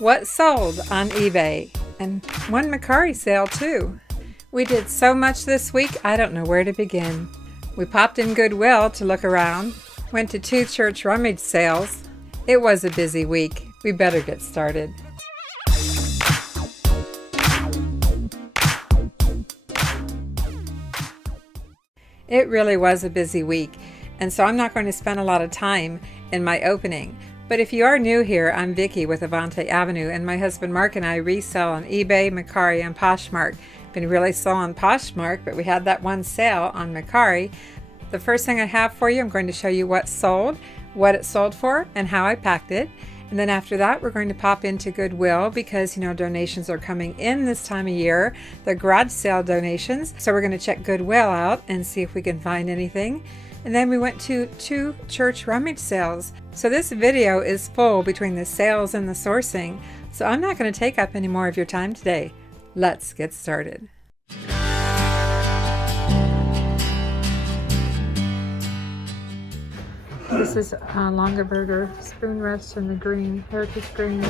What sold on eBay? And one Macari sale too. We did so much this week, I don't know where to begin. We popped in Goodwill to look around, went to 2 church rummage sales. It was a busy week. We better get started. It really was a busy week, and so I'm not going to spend a lot of time in my opening. But if you are new here, I'm Vicki with Avante-Avenue, and my husband Mark and I resell on eBay, Macari, and Poshmark. Been really slow on Poshmark, but we had that one sale on Macari. The first thing I have for you, I'm going to show you what sold, what it sold for, and how I packed it. And then after that, we're going to pop into Goodwill because, donations are coming in this time of year. The garage sale donations. So we're going to check Goodwill out and see if we can find anything. And then we went to 2 church rummage sales. So this video is full between the sales and the sourcing. So I'm not going to take up any more of your time today. Let's get started. This is Longaberger spoon rest in the green, heritage green.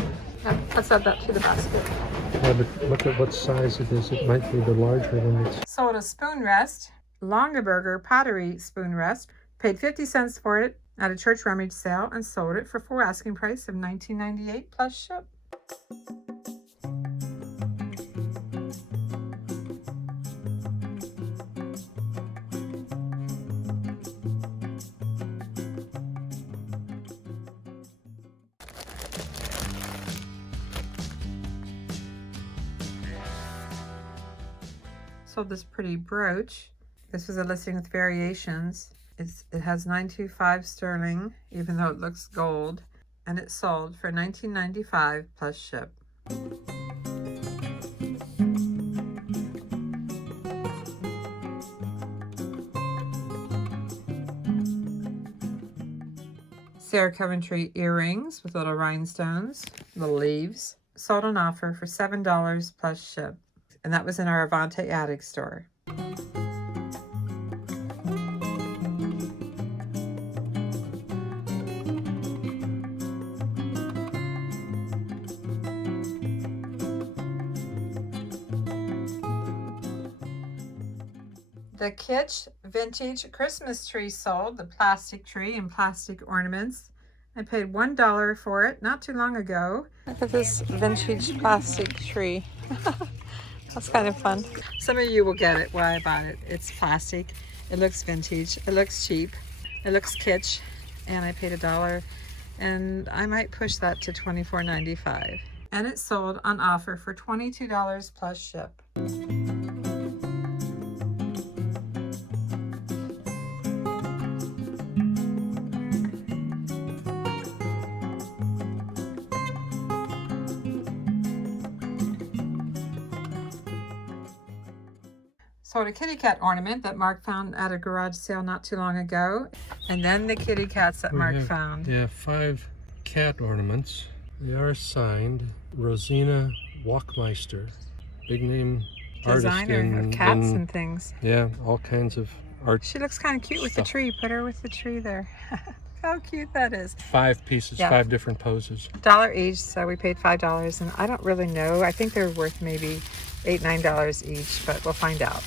Yeah, let's add that to the basket. Yeah, but look at what size it is. It might be the larger one. Sold a spoon rest, Longaberger pottery spoon rest. Paid 50 cents for it at a church rummage sale and sold it for full asking price of $19.98 plus ship. Sold this pretty brooch. This was a listing with variations. It has 925 sterling, even though it looks gold, and it sold for $19.95 plus ship. Sarah Coventry earrings with little rhinestones, little leaves, sold on offer for $7 plus ship. And that was in our Avante attic store. The Kitsch vintage Christmas tree sold, the plastic tree and plastic ornaments. I paid $1 for it not too long ago. Look at this vintage plastic tree. That's kind of fun. Some of you will get it, why I bought it. It's plastic, it looks vintage, it looks cheap, it looks kitsch, and I paid $1. And I might push that to $24.95. And it sold on offer for $22 plus ship. Sold a kitty cat ornament that Mark found at a garage sale not too long ago. And then the kitty cats that Mark found. Yeah, 5 cat ornaments. They are signed Rosina Walkmeister. Big name artist. Designer of cats and things. Yeah, all kinds of art. She looks kind of cute with the tree. Put her with the tree there. How cute that is. 5 pieces, yeah. 5 different poses. $1 each, so we paid $5. And I don't really know. I think they're worth maybe $8, $9 each, but we'll find out.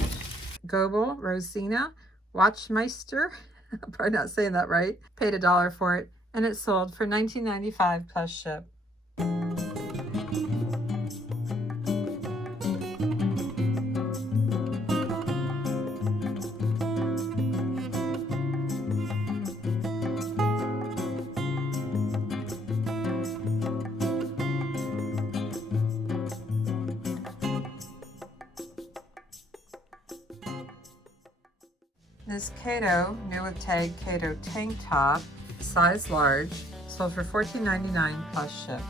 Goebel, Rosina, Watchmeister, I'm probably not saying that right, paid $1 for it, and it sold for $19.95 plus ship. This Kato, new with tag Kato tank top, size large, sold for $14.99 plus ship.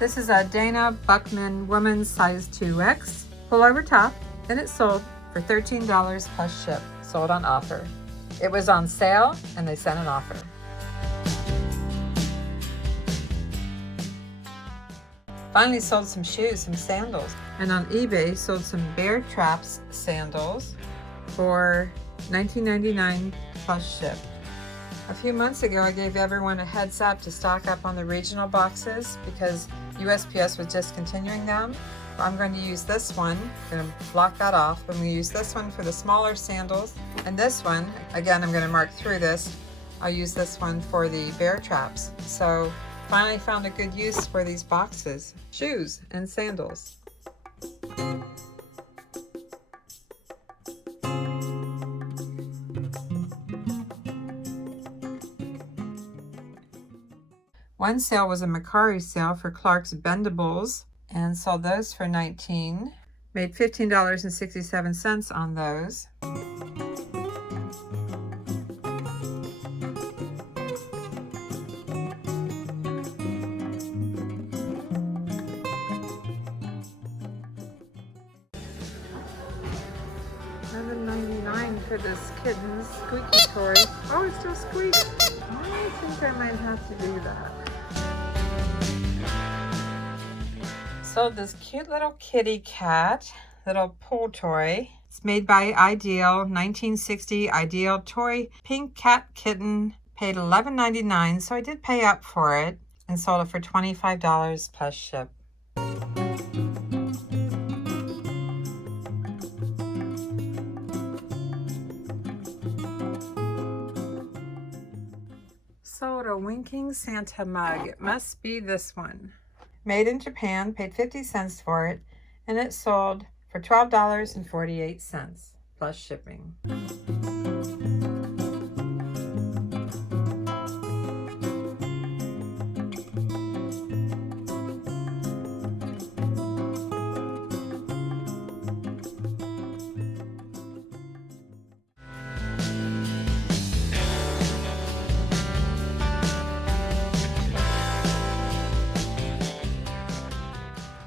This is a Dana Buckman woman's size 2X pullover top, and it sold for $13 plus ship, sold on offer. It was on sale, and they sent an offer. Finally sold some shoes, some sandals, and on eBay sold some Bear Traps sandals for $19.99 plus ship. A few months ago, I gave everyone a heads up to stock up on the regional boxes because USPS was discontinuing them. I'm going to use this one. I'm going to block that off. I'm going to use this one for the smaller sandals, and this one, again, I'm going to mark through this. I'll use this one for the bear traps. So finally found a good use for these boxes, shoes and sandals. One sale was a Macari sale for Clark's Bendables, and sold those for $19. Made $15.67 on those. $11.99 for this kitten's squeaky toy. Oh, it still squeaks. I think I might have to do that. Sold this cute little kitty cat, little pull toy. It's made by Ideal, 1960 Ideal toy pink cat kitten. Paid $11.99, so I did pay up for it, and sold it for $25 plus ship. Sold a Winking Santa mug. It must be this one. Made in Japan, paid 50 cents for it, and it sold for $12.48 plus shipping.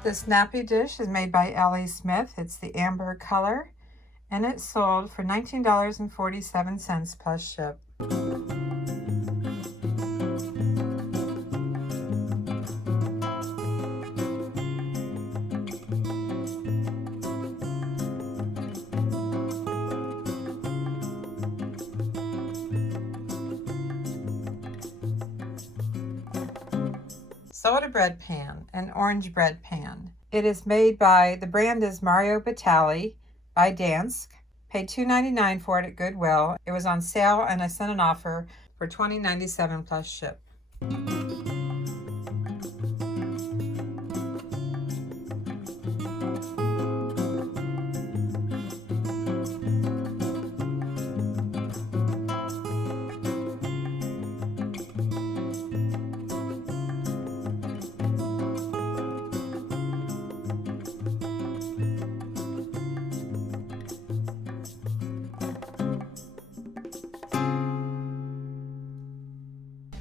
This nappy dish is made by Ellie Smith. It's the amber color, and it sold for $19.47 plus ship. Sold a bread pan, an orange bread pan. It is made by, the brand is Mario Batali by Dansk. Paid $2.99 for it at Goodwill. It was on sale and I sent an offer for $20.97 plus ship.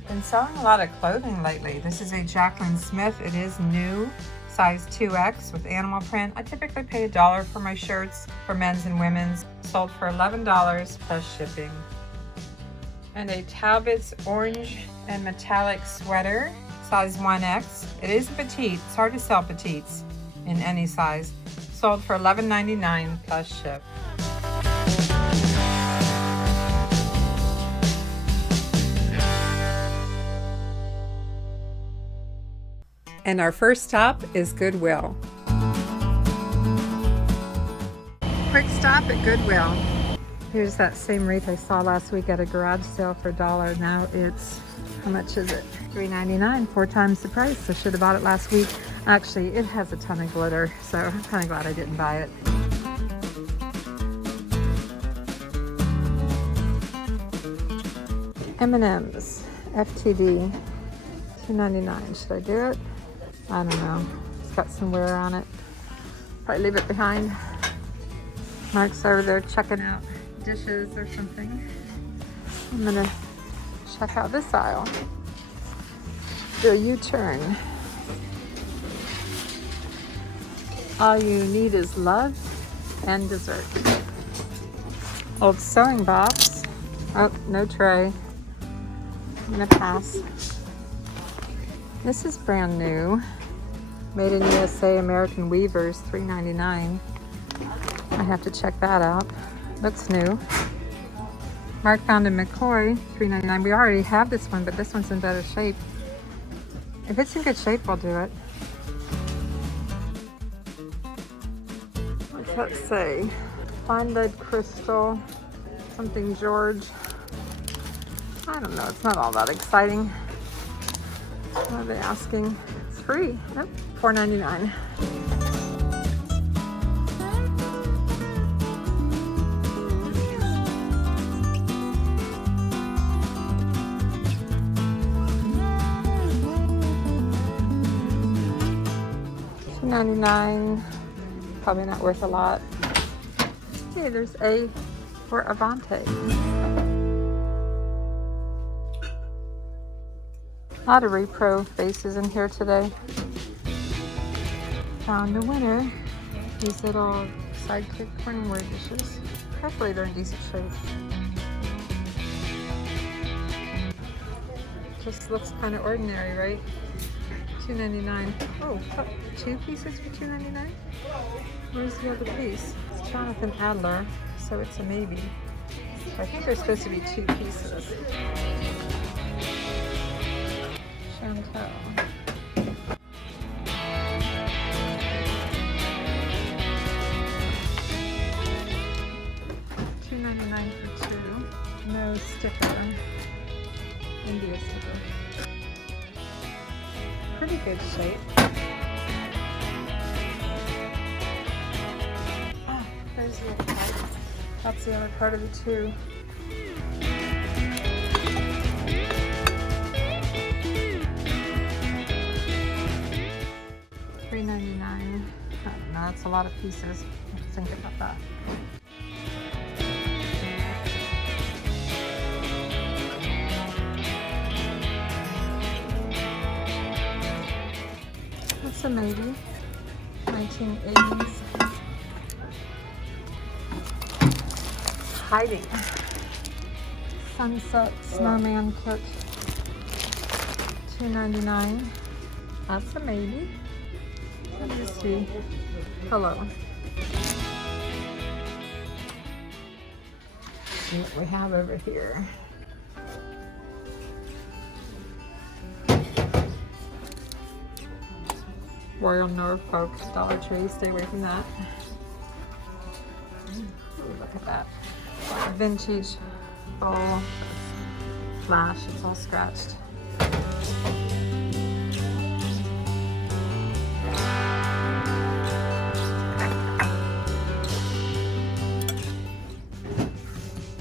Been selling a lot of clothing lately. This is a Jaclyn Smith. It is new, size 2X with animal print. I typically pay $1 for my shirts for men's and women's. Sold for $11 plus shipping. And a Talbot's orange and metallic sweater, size 1X. It is a petite. It's hard to sell petites in any size. Sold for $11.99 plus ship. And our first stop is Goodwill. Quick stop at Goodwill. Here's that same wreath I saw last week at a garage sale for $1. Now it's, how much is it? $3.99, 4 times the price. I should have bought it last week. Actually, it has a ton of glitter, so I'm kind of glad I didn't buy it. M&M's, FTD, $2.99. Should I do it? I don't know. It's got some wear on it. Probably leave it behind. Mark's over there checking out dishes or something. I'm gonna check out this aisle. Do a U-turn. All you need is love and dessert. Old sewing box. Oh, no tray. I'm gonna pass. This is brand new. Made in USA, American Weavers, $3.99. I have to check that out. Looks new. Mark found a McCoy, $3.99. We already have this one, but this one's in better shape. If it's in good shape, we'll do it. What's that say? Fine lead crystal, something George. I don't know, it's not all that exciting. What are they asking? It's free. Yep, $4.99. $2.99, probably not worth a lot. Hey, there's A for Avante. A lot of repro faces in here today. Found a winner. These little sidekick corningware dishes. Hopefully they're in decent shape. Just looks kind of ordinary, right? $2.99. Oh, two pieces for $2.99? Where's the other piece? It's Jonathan Adler, so it's a maybe. I think there's supposed to be two pieces. Chantel. $2.99 for two. No sticker. India sticker. Pretty good shape. Oh, there's the other part. That's the other part of the two. $3.99. I don't know, that's a lot of pieces. Think about that. That's a maybe. 1980s. Hiding. Sunset snowman kit. $2.99. That's a maybe. Let me see. Hello. See what we have over here. Royal Norfolk Dollar Tree. Stay away from that. Ooh, look at that. Vintage bowl. Flash. It's all scratched.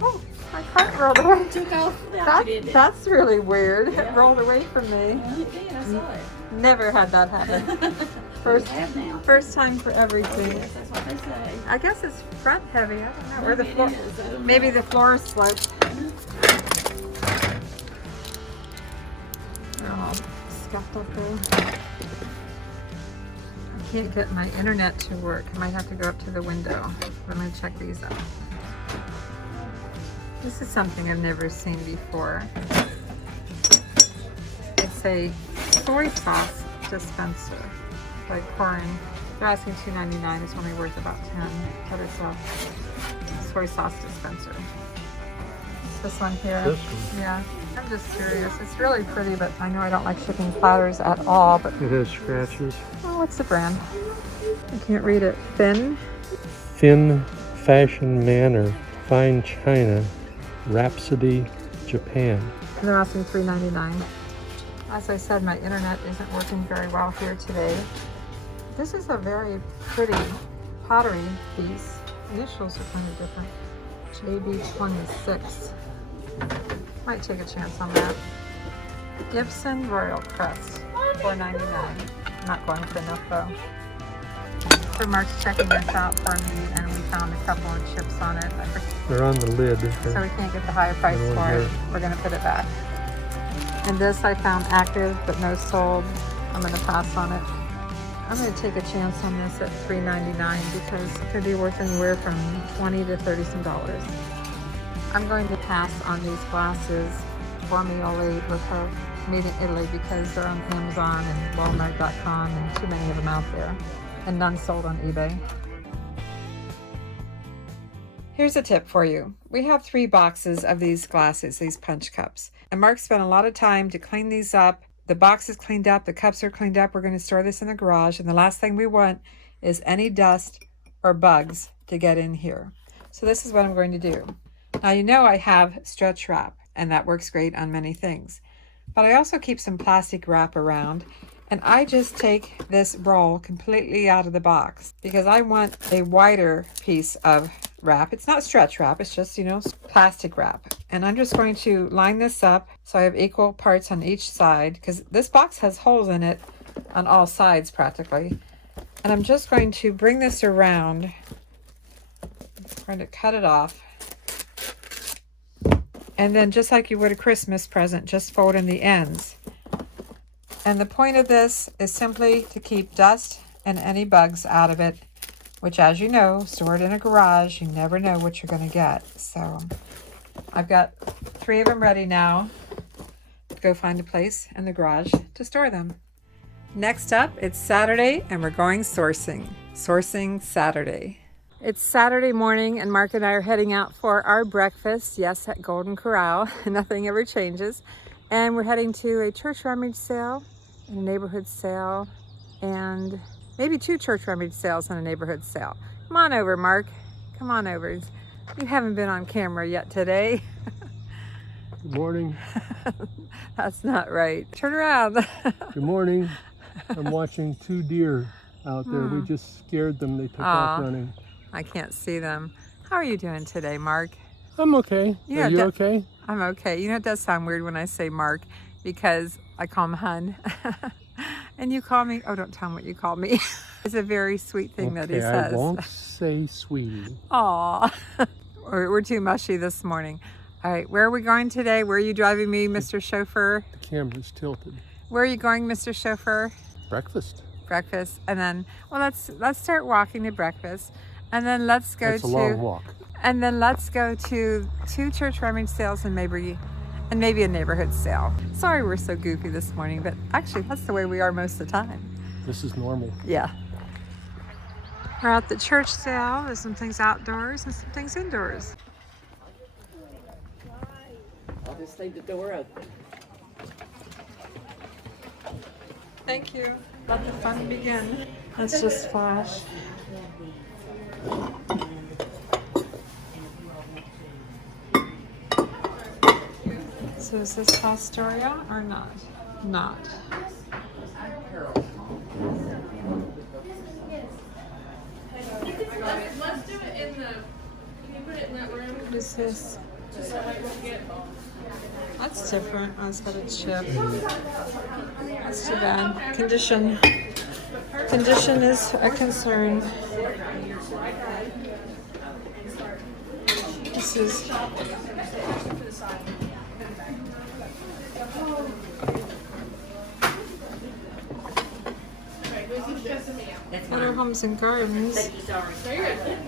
Oh, my cart rolled away. Took off. That's really weird. Yeah. It rolled away from me. Well, it did. I saw it. Never had that happen. First time for everything. Yes, that's what they say. I guess it's front heavy. I don't know. Or the floor. Maybe the floor is sloped. They're all scuffed up there. I can't get my internet to work. I might have to go up to the window. Let me check these out. This is something I've never seen before. It's a soy sauce dispenser by Corin. They're asking $2.99. It's only worth about $10, but it's a soy sauce dispenser. This one here. This one? Yeah. I'm just curious. It's really pretty, but I know I don't like shipping platters at all. But it has scratches. Oh, what's the brand? I can't read it. Finn Fashion Manor, Fine China, Rhapsody, Japan. They're asking $3.99. As I said, my internet isn't working very well here today. This is a very pretty pottery piece. Initials are kind of different. JB26. Might take a chance on that. Gibson Royal Crest, $4.99. Not going for enough though. So Mark's checking this out for me, and we found a couple of chips on it. They're on the lid. So we can't get the higher price for it. We're going to put it back. And this I found active, but no sold. I'm going to pass on it. I'm going to take a chance on this at $3.99 because it could be worth anywhere from $20 to $30 some. I'm going to pass on these glasses Formula with her made in Italy because they're on Amazon and Walmart.com and too many of them out there, and none sold on eBay. Here's a tip for you. We have 3 boxes of these glasses, these punch cups. And Mark spent a lot of time to clean these up. The box is cleaned up, the cups are cleaned up. We're going to store this in the garage. And the last thing we want is any dust or bugs to get in here. So this is what I'm going to do. Now you know I have stretch wrap, and that works great on many things. But I also keep some plastic wrap around. And I just take this roll completely out of the box because I want a wider piece of wrap. It's not stretch wrap, it's just, plastic wrap. And I'm just going to line this up so I have equal parts on each side, because this box has holes in it on all sides practically. And I'm just going to bring this around. I'm going to cut it off. And then just like you would a Christmas present, just fold in the ends. And the point of this is simply to keep dust and any bugs out of it, which, as you know, stored in a garage, you never know what you're going to get. So I've got 3 of them ready now to go find a place in the garage to store them. Next up, it's Saturday and we're going sourcing. Sourcing Saturday. It's Saturday morning and Mark and I are heading out for our breakfast. Yes, at Golden Corral. Nothing ever changes. And we're heading to a church rummage sale and a neighborhood sale, and maybe 2 church rummage sales and a neighborhood sale. Come on over, Mark. Come on over. You haven't been on camera yet today. Good morning. That's not right. Turn around. Good morning. I'm watching 2 deer out there. We just scared them. They took off running. I can't see them. How are you doing today, Mark? I'm okay. Are you okay? I'm okay. You know, it does sound weird when I say Mark because I call him Hun. And you call me, oh, don't tell him what you call me. It's a very sweet thing that he says. I won't say sweetie. Aw. We're too mushy this morning. All right, where are we going today? Where are you driving me, Mr. Chauffeur? The camera's tilted. Where are you going, Mr. Chauffeur? Breakfast. Breakfast. And then, well, let's start walking to breakfast. And then let's go That's a long walk. And then let's go to 2 church rummage sales and maybe a neighborhood sale. Sorry we're so goofy this morning, but actually that's the way we are most of the time. This is normal. Yeah. We're at the church sale. There's some things outdoors and some things indoors. I'll just leave the door open. Thank you. Let the fun begin. Let's just flash. So is this Pastoria or not? Not. Let's do it in the. Can you put it in that room? What is this? Just so I won't get. That's different. Oh, it's got a chip. That's too bad. Condition is a concern. This is. Better Homes and Gardens.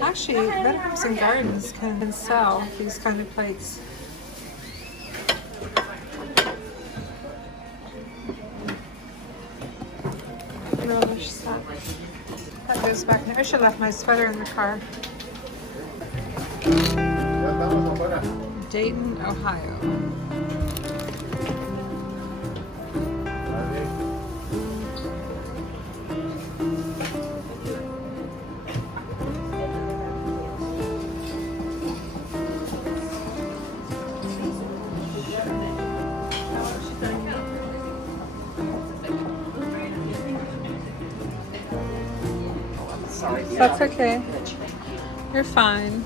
Actually, Better Homes and Gardens can sell these kind of plates. Relish that. That goes back there. I should have left my sweater in the car. Dayton, Ohio. That's okay. You're fine.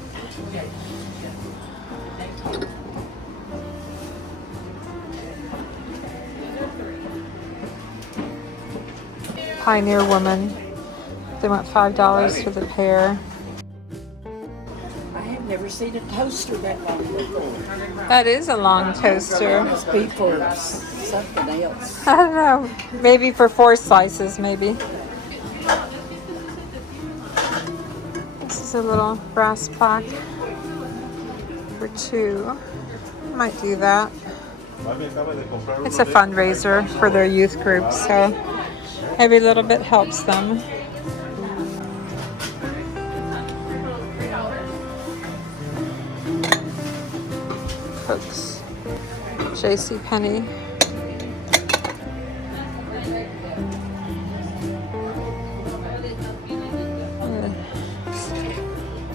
Pioneer Woman. They want $5 for the pair. I have never seen a toaster that long before. That is a long toaster. Must be for something else. I don't know. Maybe for 4 slices, maybe. This is a little brass plaque for 2. Might do that. It's a fundraiser for their youth group, so every little bit helps them. hooks. JCPenney.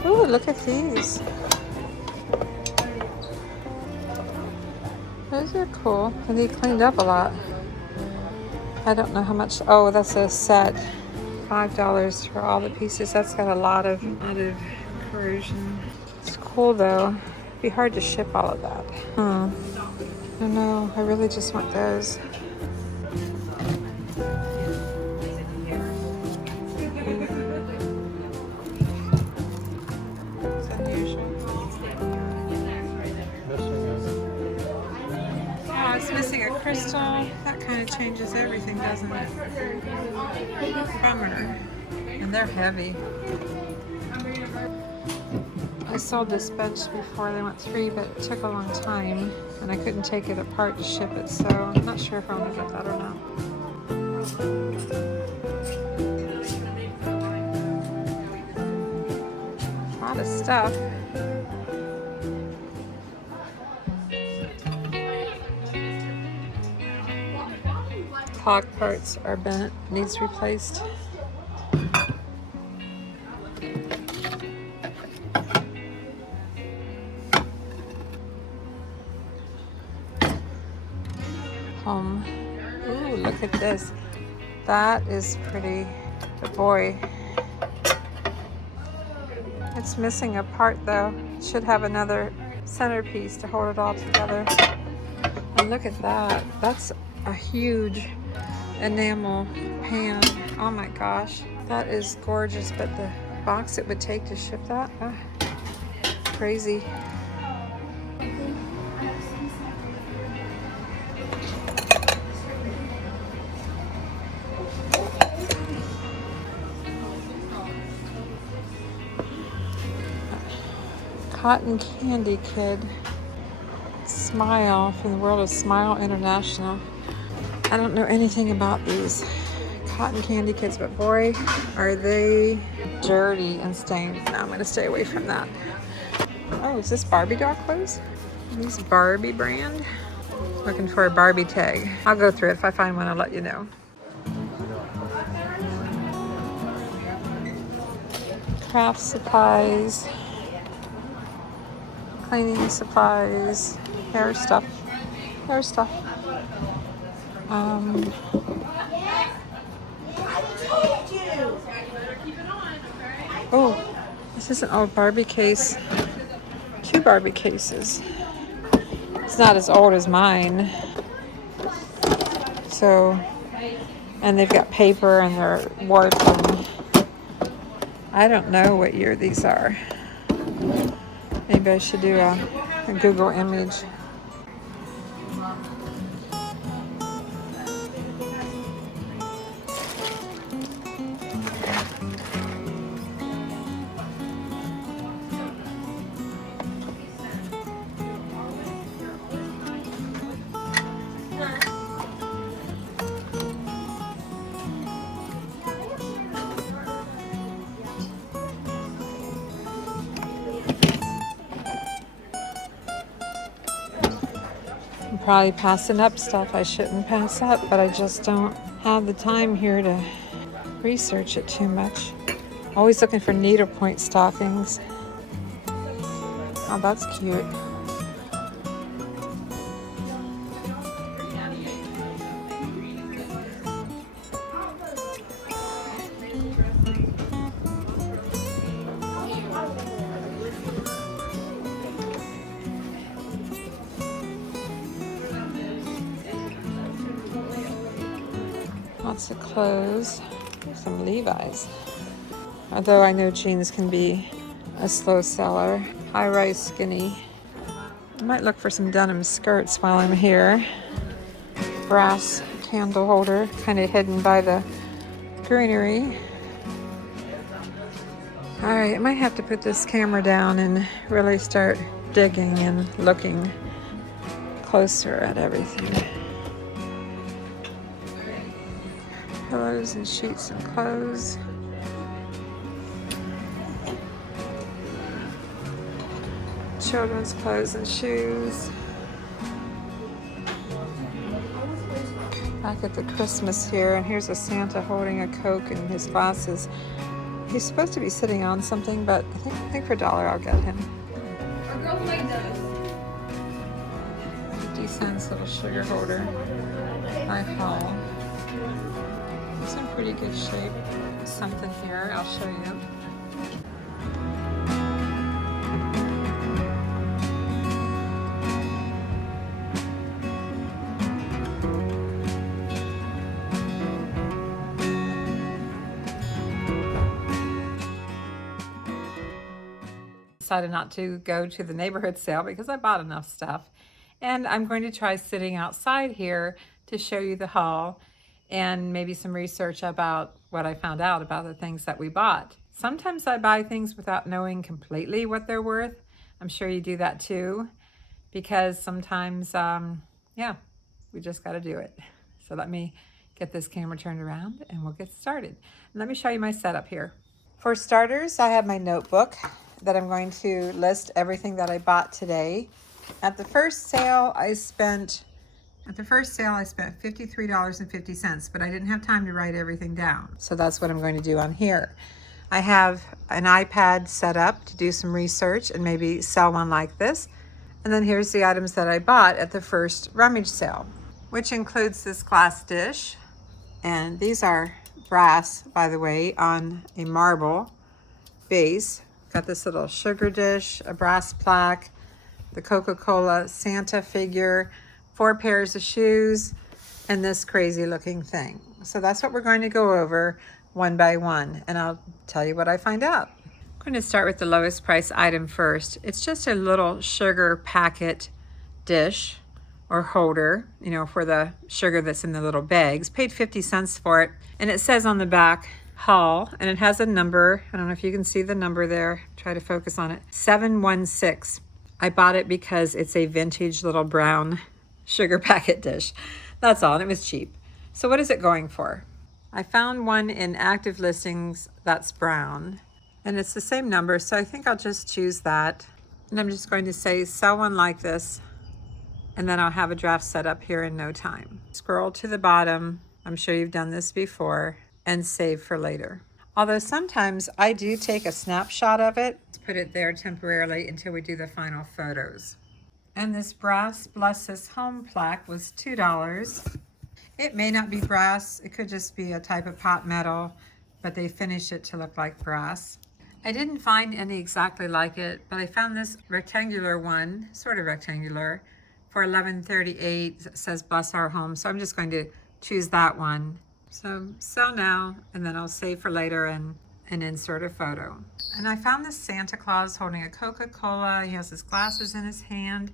Ooh, look at these. Those are cool. And they cleaned up a lot. I don't know how much. Oh, that's a set. $5 for all the pieces. That's got a lot of corrosion. It's cool though. It'd be hard to ship all of that. I don't know. I really just want those. It's unusual. Oh, it's missing a crystal. That kind of changes everything, doesn't it? Bummer. And they're heavy. I sold this bench before they went free, but it took a long time and I couldn't take it apart to ship it, so I'm not sure if I'm gonna get that or not. A lot of stuff. Clock parts are bent, needs replaced. Home. Ooh, look at this. That is pretty. But boy, it's missing a part though. It should have another centerpiece to hold it all together. And look at that. That's a huge enamel pan. Oh my gosh. That is gorgeous, but the box it would take to ship that? Crazy. Cotton Candy Kid. Smile, from the world of Smile International. I don't know anything about these cotton candy kids, but boy, are they dirty and stained. No, I'm going to stay away from that. Oh, is this Barbie doll clothes? Are these Barbie brand? Looking for a Barbie tag. I'll go through it. If I find one, I'll let you know. Craft supplies. Cleaning supplies. Hair stuff. Hair stuff. Oh, this is an old Barbie case. 2 Barbie cases. It's not as old as mine. So, and they've got paper and they're warped. And I don't know what year these are. Maybe I should do a Google image. I'm probably passing up stuff I shouldn't pass up, but I just don't have the time here to research it too much. Always looking for needlepoint stockings. Oh, that's cute. Lots of clothes, some Levi's. Although I know jeans can be a slow seller. High-rise skinny. I might look for some denim skirts while I'm here. Brass candle holder, kind of hidden by the greenery. Alright, I might have to put this camera down and really start digging and looking closer at everything. Pillows and sheets and clothes. Children's clothes and shoes. Back at the Christmas here, and here's a Santa holding a Coke in his glasses. He's supposed to be sitting on something, but I think for $1 I'll get him. Our girls like those. D-Sense little sugar holder by Hall. It's in pretty good shape. Something here, I'll show you. Decided not to go to the neighborhood sale because I bought enough stuff. And I'm going to try sitting outside here to show you the haul and maybe some research about what I found out about the things that we bought. Sometimes I buy things without knowing completely what they're worth. I'm sure you do that too, because sometimes, yeah, we just got to do it. So let me get this camera turned around and we'll get started. And let me show you my setup here. For starters, I have my notebook that I'm going to list everything that I bought today. At the first sale, I spent $53.50, but I didn't have time to write everything down. So that's what I'm going to do on here. I have an iPad set up to do some research and maybe sell one like this. And then here's the items that I bought at the first rummage sale, which includes this glass dish. And these are brass, by the way, on a marble base. Got this little sugar dish, a brass plaque, the Coca-Cola Santa figure, 4 pairs of shoes, and this crazy looking thing. So that's what we're going to go over one by one, and I'll tell you what I find out. I'm going to start with the lowest price item first. It's just a little sugar packet dish or holder, you know, for the sugar that's in the little bags. Paid 50 cents for it, and it says on the back, Hall, and it has a number. I don't know if you can see the number there. Try to focus on it. 716. I bought it because it's a vintage little brown sugar packet dish. That's all, and it was cheap. So what is it going for? I found one in active listings that's brown, and it's the same number, so I think I'll just choose that. And I'm just going to say sell one like this, and then I'll have a draft set up here in no time. Scroll to the bottom. I'm sure you've done this before, and save for later. Although sometimes I do take a snapshot of it, put it there temporarily until we do the final photos. And this brass Bless Us Home plaque was $2. It may not be brass, it could just be a type of pot metal, but they finished it to look like brass. I didn't find any exactly like it, but I found this rectangular one, sort of rectangular, for $11.38. It says Bless Our Home, so I'm just going to choose that one. So sell now, and then I'll save for later and insert a photo. And I found this Santa Claus holding a Coca-Cola. He has his glasses in his hand.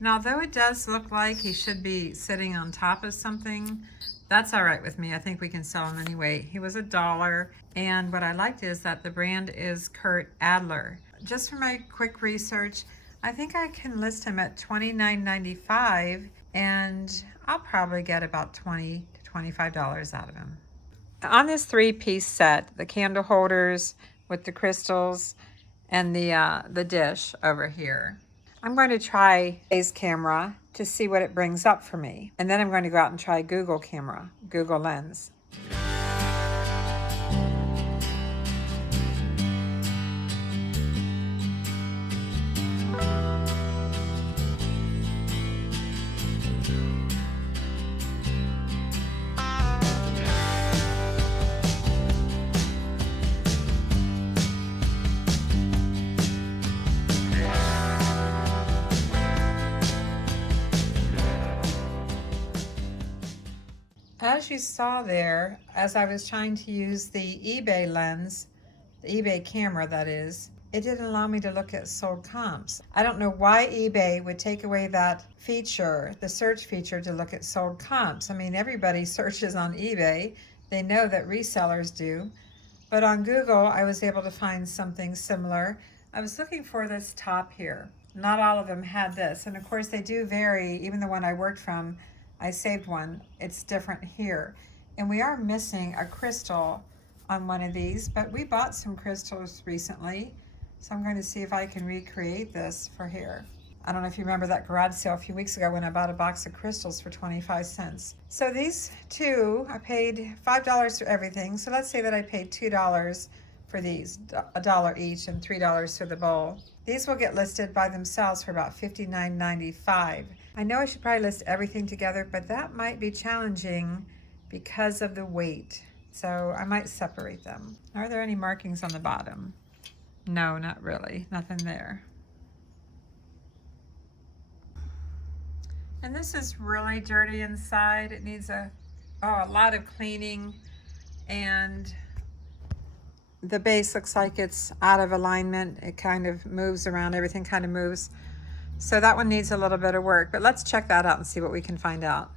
And although it does look like he should be sitting on top of something, that's all right with me. I think we can sell him anyway. He was $1. And what I liked is that the brand is Kurt Adler. Just for my quick research, I think I can list him at $29.95, and I'll probably get about $20 to $25 out of him. On this 3-piece set, the candle holders with the crystals and the dish over here, I'm going to try today's camera to see what it brings up for me. And then I'm going to go out and try Google camera, Google Lens. As you saw there, as I was trying to use the eBay lens, the eBay camera that is, it didn't allow me to look at sold comps. I don't know why eBay would take away that feature, the search feature, to look at sold comps. I mean, everybody searches on eBay. They know that resellers do. But on Google, I was able to find something similar. I was looking for this top here. Not all of them had this. And of course, they do vary. Even the one I worked from, I saved one. It's different here. And we are missing a crystal on one of these, but we bought some crystals recently. So I'm going to see if I can recreate this for here. I don't know if you remember that garage sale a few weeks ago when I bought a box of crystals for 25 cents. So these two, I paid $5 for everything. So let's say that I paid $2 for these, $1 each and $3 for the bowl. These will get listed by themselves for about $59.95. I know I should probably list everything together, but that might be challenging because of the weight. So I might separate them. Are there any markings on the bottom? No, not really, nothing there. And this is really dirty inside. It needs a lot of cleaning, and the base looks like it's out of alignment. It kind of moves around, everything kind of moves. So that one needs a little bit of work, but let's check that out and see what we can find out.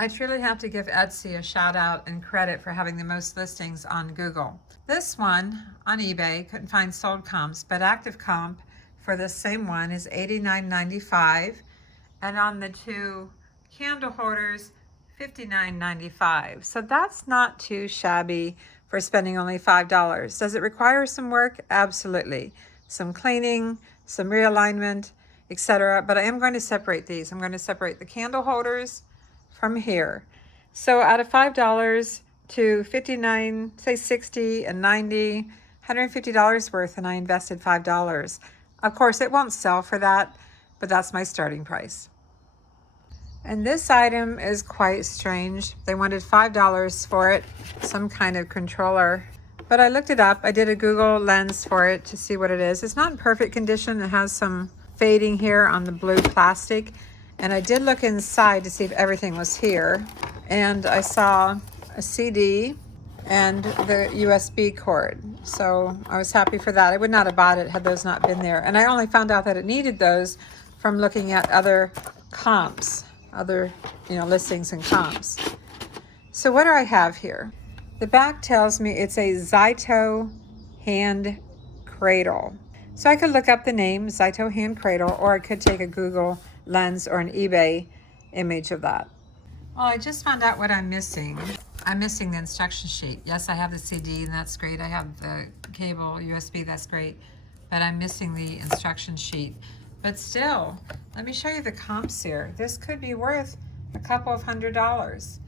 I truly have to give Etsy a shout out and credit for having the most listings on Google. This one on eBay, couldn't find sold comps, but active comp for this same one is $89.95. And on the two candle holders, $59.95. So that's not too shabby for spending only $5. Does it require some work? Absolutely. Some cleaning, some realignment, etc. But I am going to separate these. I'm going to separate the candle holders from here. So out of $5 to $59, say $60 and $90, $150 worth, and I invested $5. Of course, it won't sell for that, but that's my starting price. And this item is quite strange. They wanted $5 for it, some kind of controller. But I looked it up. I did a Google lens for it to see what it is. It's not in perfect condition. It has some fading here on the blue plastic. And I did look inside to see if everything was here. And I saw a CD and the USB cord. So I was happy for that. I would not have bought it had those not been there. And I only found out that it needed those from looking at other comps, other listings and comps. So what do I have here? The back tells me it's a Zyto hand cradle. So I could look up the name, Zyto hand cradle, or I could take a Google lens or an eBay image of that. Well, I just found out what I'm missing. I'm missing the instruction sheet. Yes, I have the CD, and that's great. I have the cable, USB, that's great. But I'm missing the instruction sheet. But still, let me show you the comps here. This could be worth a couple of $100s.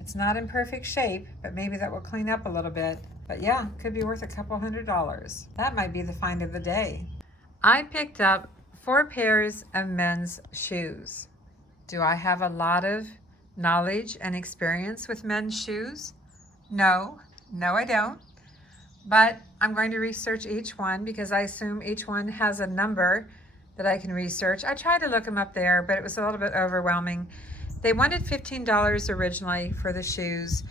It's not in perfect shape, but maybe that will clean up a little bit. But yeah, could be worth a couple $100s. That might be the find of the day. I picked up 4 pairs of men's shoes. Do I have a lot of knowledge and experience with men's shoes? No, I don't. But I'm going to research each one because I assume each one has a number that I can research. I tried to look them up there, but it was a little bit overwhelming. They wanted $15 originally for the shoes,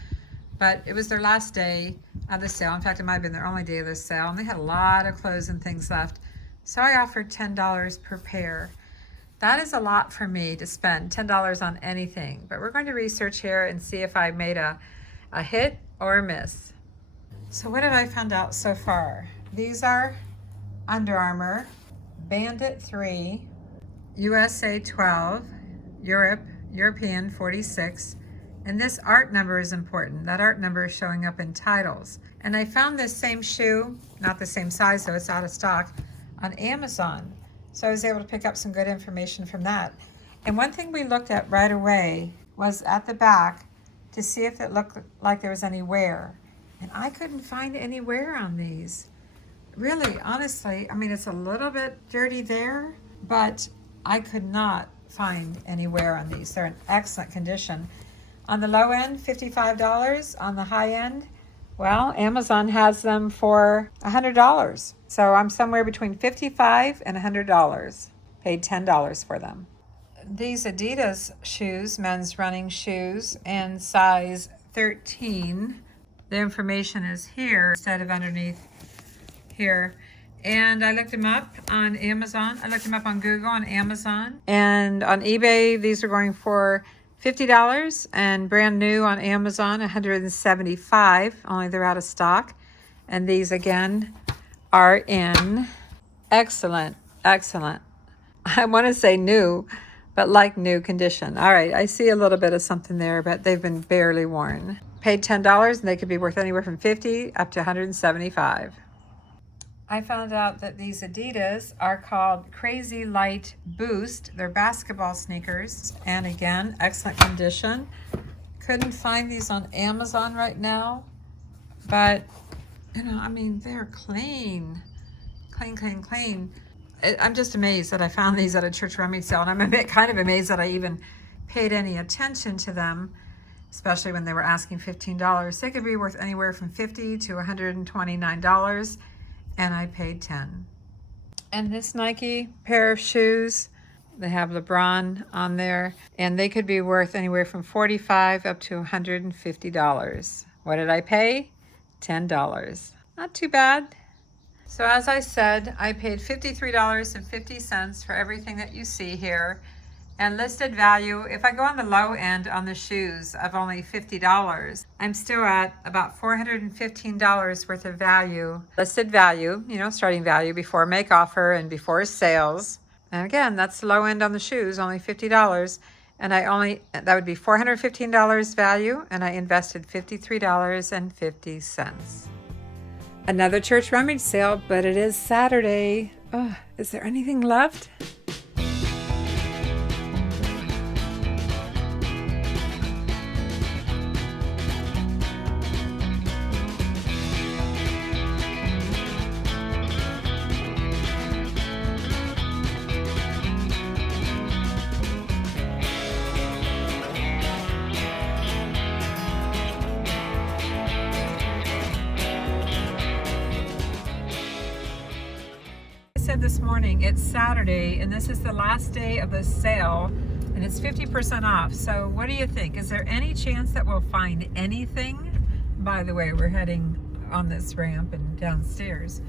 but it was their last day of the sale. In fact, it might have been their only day of the sale, and they had a lot of clothes and things left. So I offered $10 per pair. That is a lot for me to spend $10 on anything, but we're going to research here and see if I made a hit or a miss. So what have I found out so far? These are Under Armour, Bandit 3, USA 12, European 46, and this art number is important. That art number is showing up in titles. And I found this same shoe, not the same size, so it's out of stock, on Amazon. So I was able to pick up some good information from that. And one thing we looked at right away was at the back to see if it looked like there was any wear. And I couldn't find any wear on these. Really, honestly, I mean, it's a little bit dirty there, but I could not find any wear on these. They're in excellent condition. On the low end, $55. On the high end, well, Amazon has them for $100. So I'm somewhere between $55 and $100. Paid $10 for them. These Adidas shoes, men's running shoes, and size 13. The information is here instead of underneath here. And I looked them up on Amazon. I looked them up on Google, on Amazon. And on eBay, these are going for $50, and brand new on Amazon, $175. Only they're out of stock. And these again are in excellent. I want to say new, but like new condition. All right, I see a little bit of something there, but they've been barely worn. Paid $10 and they could be worth anywhere from $50 up to $175. I found out that these Adidas are called Crazy Light Boost. They're basketball sneakers, and again, excellent condition. Couldn't find these on Amazon right now, but you know, I mean, they're clean. I'm just amazed that I found these at a church rummage sale, and I'm kind of amazed that I even paid any attention to them, especially when they were asking $15. They could be worth anywhere from $50 to $129, and I paid $10. And this Nike pair of shoes, they have LeBron on there, and they could be worth anywhere from $45 up to $150. What did I pay? $10. Not too bad. So as I said, I paid $53.50 for everything that you see here. And listed value, if I go on the low end on the shoes of only $50, I'm still at about $415 worth of value. Listed value, you know, starting value before make offer and before sales. And again, that's the low end on the shoes, only $50. And that would be $415 value, and I invested $53.50. Another church rummage sale, but it is Saturday. Oh, is there anything left? Said this morning, it's Saturday and this is the last day of the sale and it's 50% off. So what do you think? Is there any chance that we'll find anything? By the way, we're heading on this ramp and downstairs.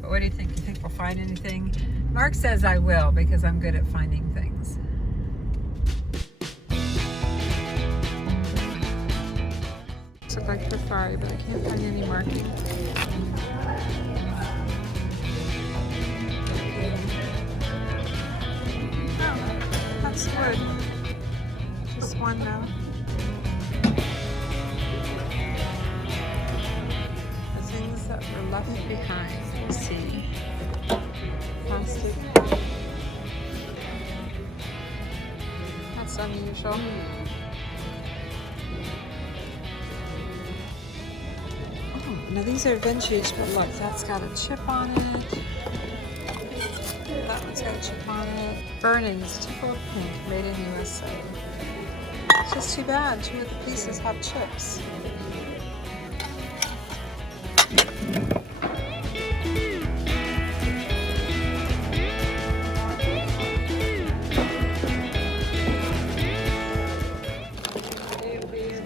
But what do you think? You think we'll find anything? Mark says I will because I'm good at finding things. Looks like safari, but I can't find any marking. That's good. Just one now. The things that were left behind. Let's see. Plastic. That's unusual. Oh, now these are vintage, but look, that's got a chip on it. That one's got a chip on it. Burnings, Tickle Pink, made in USA. It's just too bad. Two of the pieces have chips.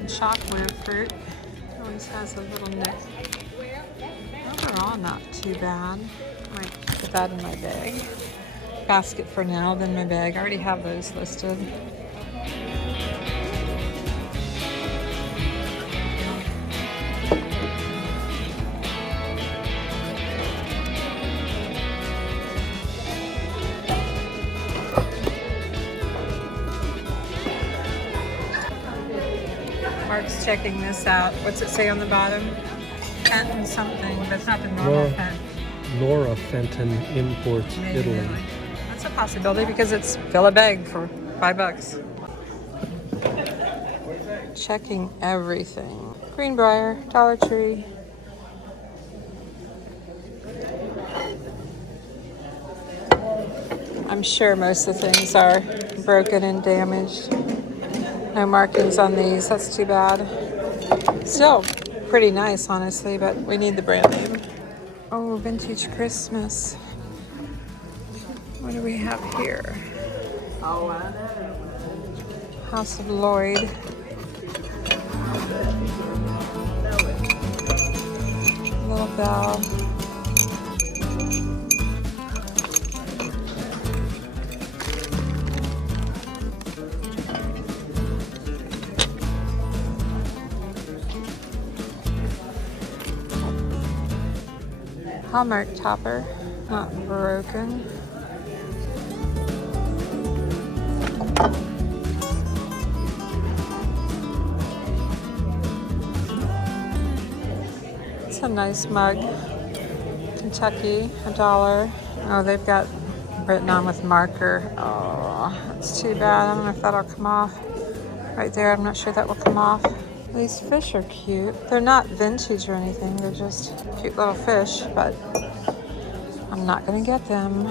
Chocolate fruit. Always has a little nick. Overall, not too bad. Might put that in my bag. Basket for now, then my bag. I already have those listed. Mark's checking this out. What's it say on the bottom? Fenton something, but it's not the normal Fenton. Laura Fenton Imports, Italy. That's a possibility because it's fill a bag for $5. Checking everything. Greenbrier, Dollar Tree. I'm sure most of the things are broken and damaged. No markings on these. That's too bad. Still pretty nice, honestly, but we need the brand name. Oh, vintage Christmas. What do we have here? House of Lloyd. Little bell. Hallmark topper, not broken. It's a nice mug. Kentucky, $1. Oh, they've got written on with marker. Oh, that's too bad. I don't know if that'll come off. Right there, I'm not sure that will come off. These fish are cute. They're not vintage or anything. They're just cute little fish, but I'm not gonna get them.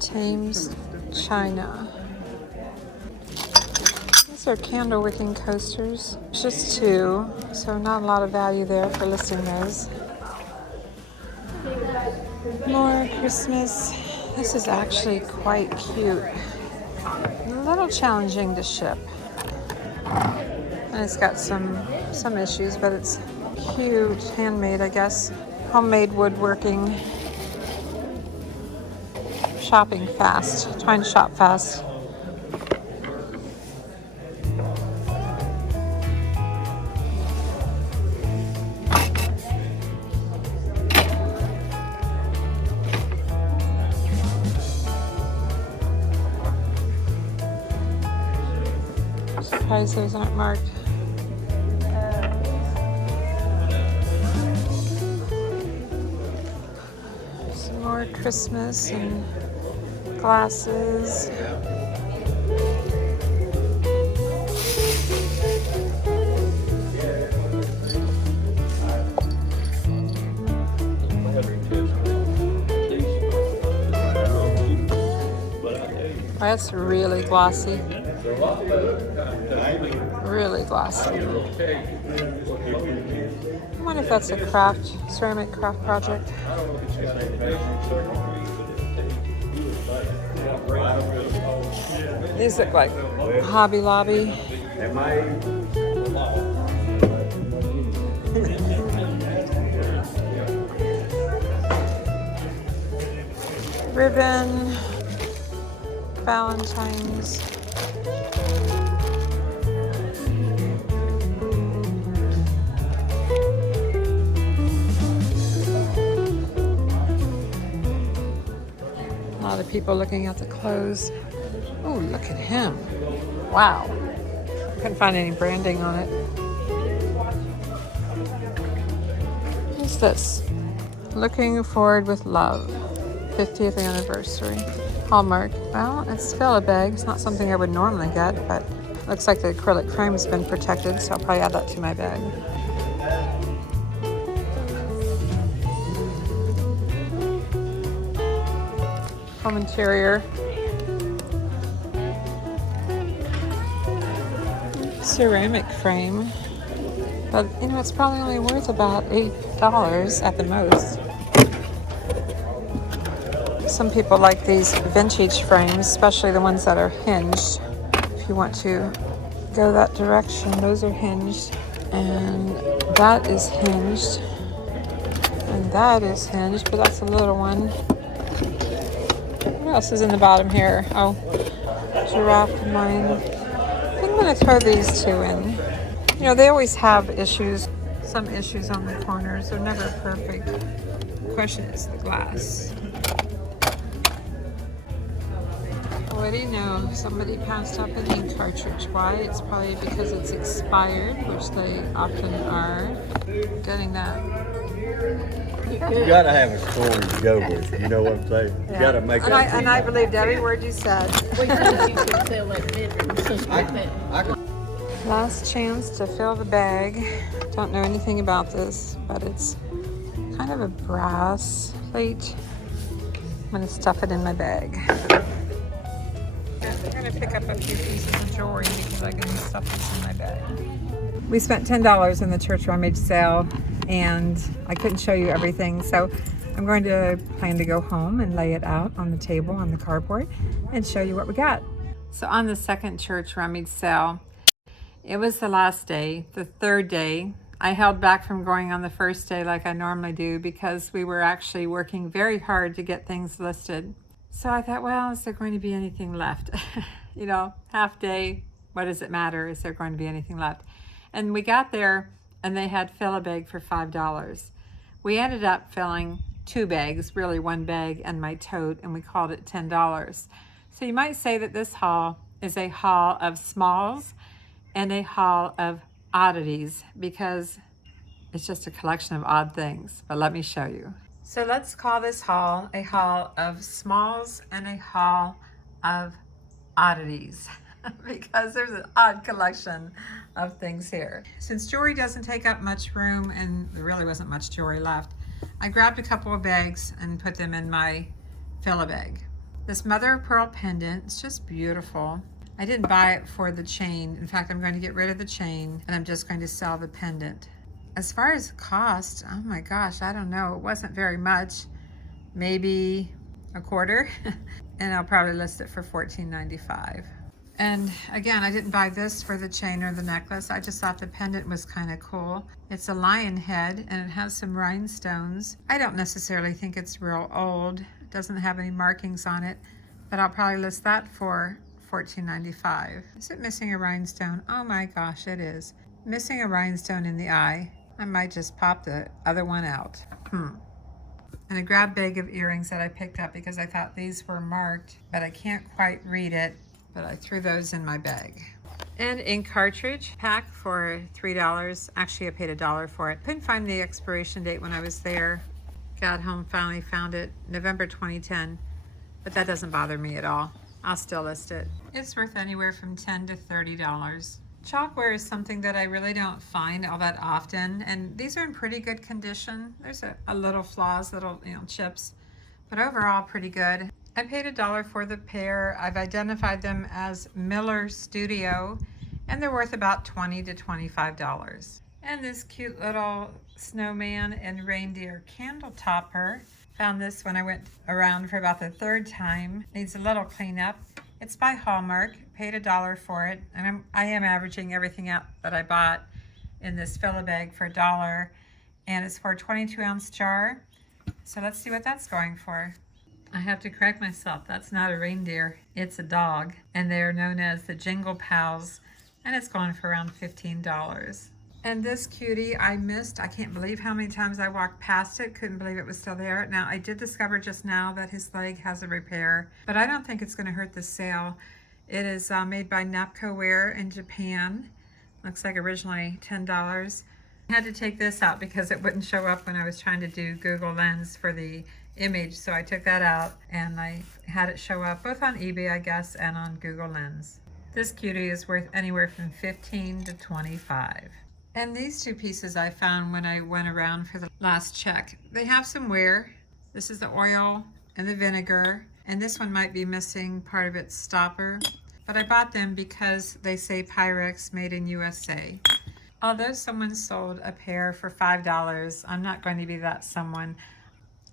Thames China. These are candle wicking coasters. It's just 2, so not a lot of value there for listing those. More Christmas. This is actually quite cute. A little challenging to ship. And it's got some issues, but it's cute, handmade, I guess. Homemade woodworking. Shopping fast, trying to shop fast. Surprised those aren't marked. Some more Christmas and glasses. That's really glossy. Really glossy. I wonder if that's a ceramic craft project. These look like Hobby Lobby. Ribbon. Valentine's. A lot of people looking at the clothes. Oh, look at him. Wow. Couldn't find any branding on it. What's this? Looking Forward with Love. 50th anniversary. Hallmark. Well, it's still a bag. It's not something I would normally get, but it looks like the acrylic frame has been protected, so I'll probably add that to my bag. Home interior. Ceramic frame. But, you know, it's probably only worth about $8 at the most. Some people like these vintage frames, especially the ones that are hinged. If you want to go that direction, those are hinged. And that is hinged. And that is hinged, but that's a little one. What else is in the bottom here? Oh, giraffe mine. I think I'm going to throw these 2 in. You know, they always have issues, some issues on the corners. They're never perfect. The question is the glass. What do you know? Somebody passed up an ink cartridge. Why? It's probably because it's expired, which they often are. Getting that. You gotta have a story to go with. You know what I'm saying? Yeah. You gotta make And I believed every word you said. Last chance to fill the bag. Don't know anything about this, but it's kind of a brass plate. I'm gonna stuff it in my bag. I'm gonna pick up a few pieces of jewelry because I can stuff this in my bag. We spent $10 in the church rummage sale, and I couldn't show you everything, so I'm going to plan to go home and lay it out on the table on the cardboard and show you what we got. So on the second church rummage sale, it was the last day, the 3rd day. I held back from going on the first day like I normally do because we were actually working very hard to get things listed. So I thought, well, is there going to be anything left? You know, half day, what does it matter? Is there going to be anything left? And we got there and they had fill a bag for $5. We ended up filling 2 bags, really 1 bag and my tote, and we called it $10. So you might say that this haul is a haul of smalls and a haul of oddities, because it's just a collection of odd things. But let me show you. So let's call this haul a haul of smalls and a haul of oddities because there's an odd collection of things here. Since jewelry doesn't take up much room and there really wasn't much jewelry left, I grabbed a couple of bags and put them in my fill-a bag. This mother of pearl pendant, it's just beautiful. I didn't buy it for the chain. In fact, I'm going to get rid of the chain and I'm just going to sell the pendant. As far as cost, oh my gosh, I don't know. It wasn't very much, maybe a quarter. And I'll probably list it for $14.95. And again, I didn't buy this for the chain or the necklace. I just thought the pendant was kind of cool. It's a lion head and it has some rhinestones. I don't necessarily think it's real old. It doesn't have any markings on it, but I'll probably list that for $14.95. Is it missing a rhinestone? Oh my gosh, it is. Missing a rhinestone in the eye. I might just pop the other one out. And a grab bag of earrings that I picked up because I thought these were marked, but I can't quite read it, but I threw those in my bag. And ink cartridge pack for $3. Actually, I paid $1 for it. Couldn't find the expiration date when I was there. Got home, finally found it, November 2010, but that doesn't bother me at all. I'll still list it. It's worth anywhere from $10 to $30. Chalkware is something that I really don't find all that often, and these are in pretty good condition. There's a little flaws, little chips, but overall pretty good. I paid $1 for the pair. I've identified them as Miller Studio, and they're worth about $20 to $25. And this cute little snowman and reindeer candle topper. Found this when I went around for about the 3rd time. Needs a little cleanup. It's by Hallmark. Paid $1 for it, and I am averaging everything out that I bought in this fill-a bag for $1, and it's for a 22-ounce jar. So let's see what that's going for. I have to correct myself. That's not a reindeer. It's a dog, and they are known as the Jingle Pals, and it's going for around $15. And this cutie I missed. I can't believe how many times I walked past it. Couldn't believe it was still there. Now, I did discover just now that his leg has a repair, but I don't think it's going to hurt the sale. It is made by Napco Wear in Japan. Looks like originally $10. I had to take this out because it wouldn't show up when I was trying to do Google Lens for the image, so I took that out and I had it show up both on eBay, I guess, and on Google Lens. This cutie is worth anywhere from $15 to $25. And these 2 pieces I found when I went around for the last check. They have some wear. This is the oil and the vinegar, and this one might be missing part of its stopper, but I bought them because they say Pyrex made in USA. Although someone sold a pair for $5, I'm not going to be that someone.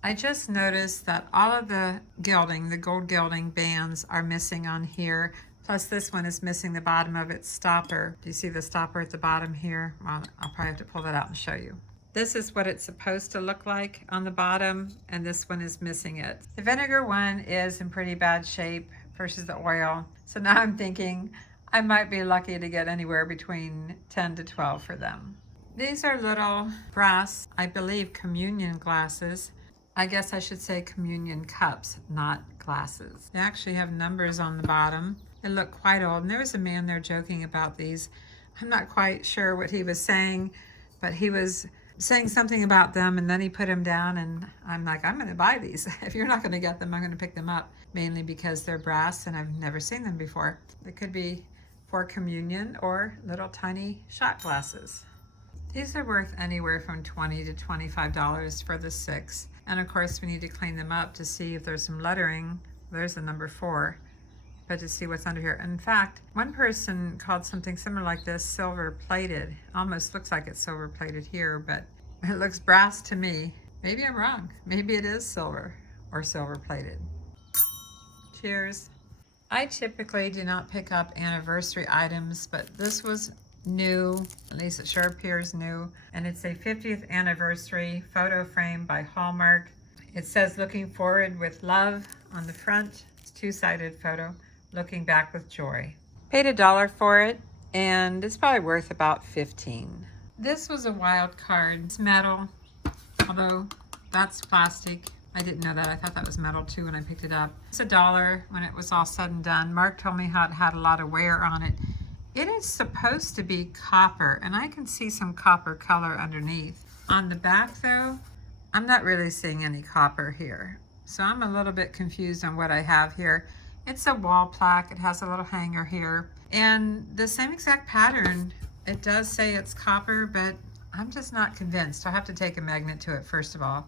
I just noticed that all of the gilding, the gold gilding bands are missing on here. Plus this one is missing the bottom of its stopper. Do you see the stopper at the bottom here? Well, I'll probably have to pull that out and show you. This is what it's supposed to look like on the bottom, and this one is missing it. The vinegar one is in pretty bad shape versus the oil. So now I'm thinking I might be lucky to get anywhere between 10 to 12 for them. These are little brass, I believe, communion glasses. I guess I should say communion cups, not glasses. They actually have numbers on the bottom. They look quite old, and there was a man there joking about these. I'm not quite sure what he was saying, but he was saying something about them, and then he put them down, and I'm like, I'm gonna buy these. If you're not gonna get them, I'm gonna pick them up, mainly because they're brass and I've never seen them before. They could be for communion or little tiny shot glasses. These are worth anywhere from $20 to $25 for the 6. And of course we need to clean them up to see if there's some lettering. There's the number 4, but to see what's under here. In fact, one person called something similar like this silver plated. Almost looks like it's silver plated here, but it looks brass to me. Maybe I'm wrong. Maybe it is silver or silver plated. Cheers. I typically do not pick up anniversary items, but this was new, at least it sure appears new, and it's a 50th anniversary photo frame by Hallmark. It says looking forward with love on the front. It's a 2-sided photo, looking back with joy. Paid $1 for it, and it's probably worth about $15. This was a wild card. It's metal, although that's plastic. I didn't know that. I thought that was metal too when I picked it up. It's $1 when it was all said and done. Mark told me how it had a lot of wear on it. It is supposed to be copper, and I can see some copper color underneath. On the back though, I'm not really seeing any copper here. So I'm a little bit confused on what I have here. It's a wall plaque. It has a little hanger here. And the same exact pattern. It does say it's copper, but I'm just not convinced. I'll have to take a magnet to it first of all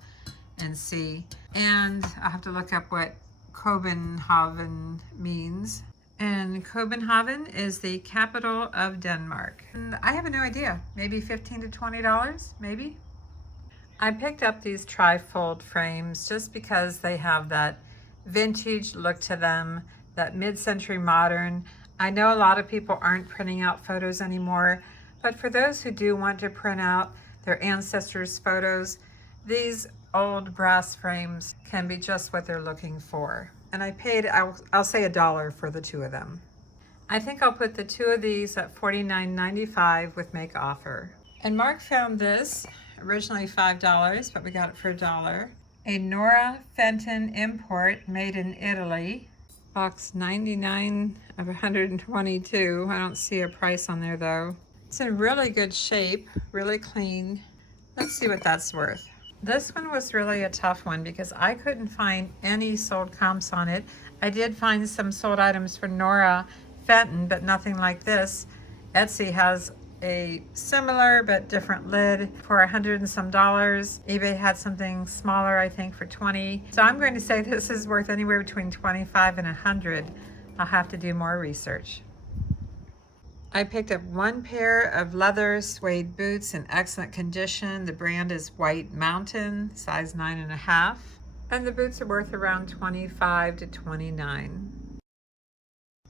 and see. And I'll have to look up what Copenhagen means. And Copenhagen is the capital of Denmark. And I have no idea. Maybe $15 to $20, maybe? I picked up these trifold frames just because they have that vintage look to them, that mid-century modern. I know a lot of people aren't printing out photos anymore, but for those who do want to print out their ancestors' photos, these old brass frames can be just what they're looking for. And I paid, I'll say $1 for the two of them. I think I'll put the two of these at $49.95 with make offer. And Mark found this, originally $5, but we got it for $1. A Nora Fenton import made in Italy. Box 99 of 122. I don't see a price on there though. It's in really good shape, really clean. Let's see what that's worth. This one was really a tough one because I couldn't find any sold comps on it. I did find some sold items for Nora Fenton, but nothing like this. Etsy has a similar but different lid for $100 and some. eBay had something smaller, I think, for $20. So I'm going to say this is worth anywhere between $25 and $100. I'll have to do more research. I picked up one pair of leather suede boots in excellent condition. The brand is White Mountain, size 9.5. And the boots are worth around $25 to $29.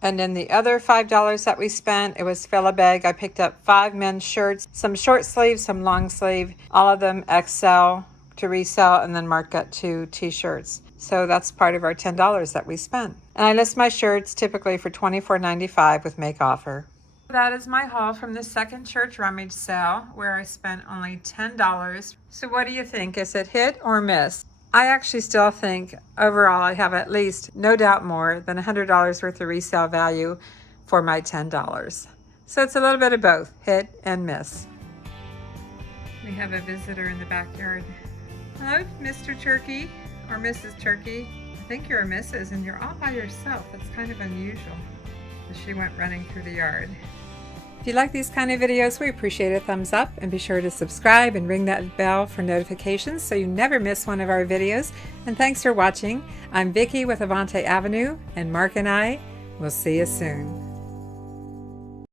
And then the other $5 that we spent, it was fill a bag. I picked up 5 men's shirts, some short sleeve, some long sleeve, all of them XL to resell, and then Mark got 2 t-shirts. So that's part of our $10 that we spent. And I list my shirts typically for $24.95 with make offer. That is my haul from the second church rummage sale where I spent only $10. So what do you think? Is it hit or miss? I actually still think overall I have at least, no doubt, more than $100 worth of resale value for my $10. So it's a little bit of both, hit and miss. We have a visitor in the backyard. Hello, Mr. Turkey or Mrs. Turkey. I think you're a Mrs. and you're all by yourself. That's kind of unusual. She went running through the yard. If you like these kind of videos, we appreciate a thumbs up, and be sure to subscribe and ring that bell for notifications so you never miss one of our videos. And thanks for watching. I'm Vicki with Avante Avenue, and Mark and I will see you soon.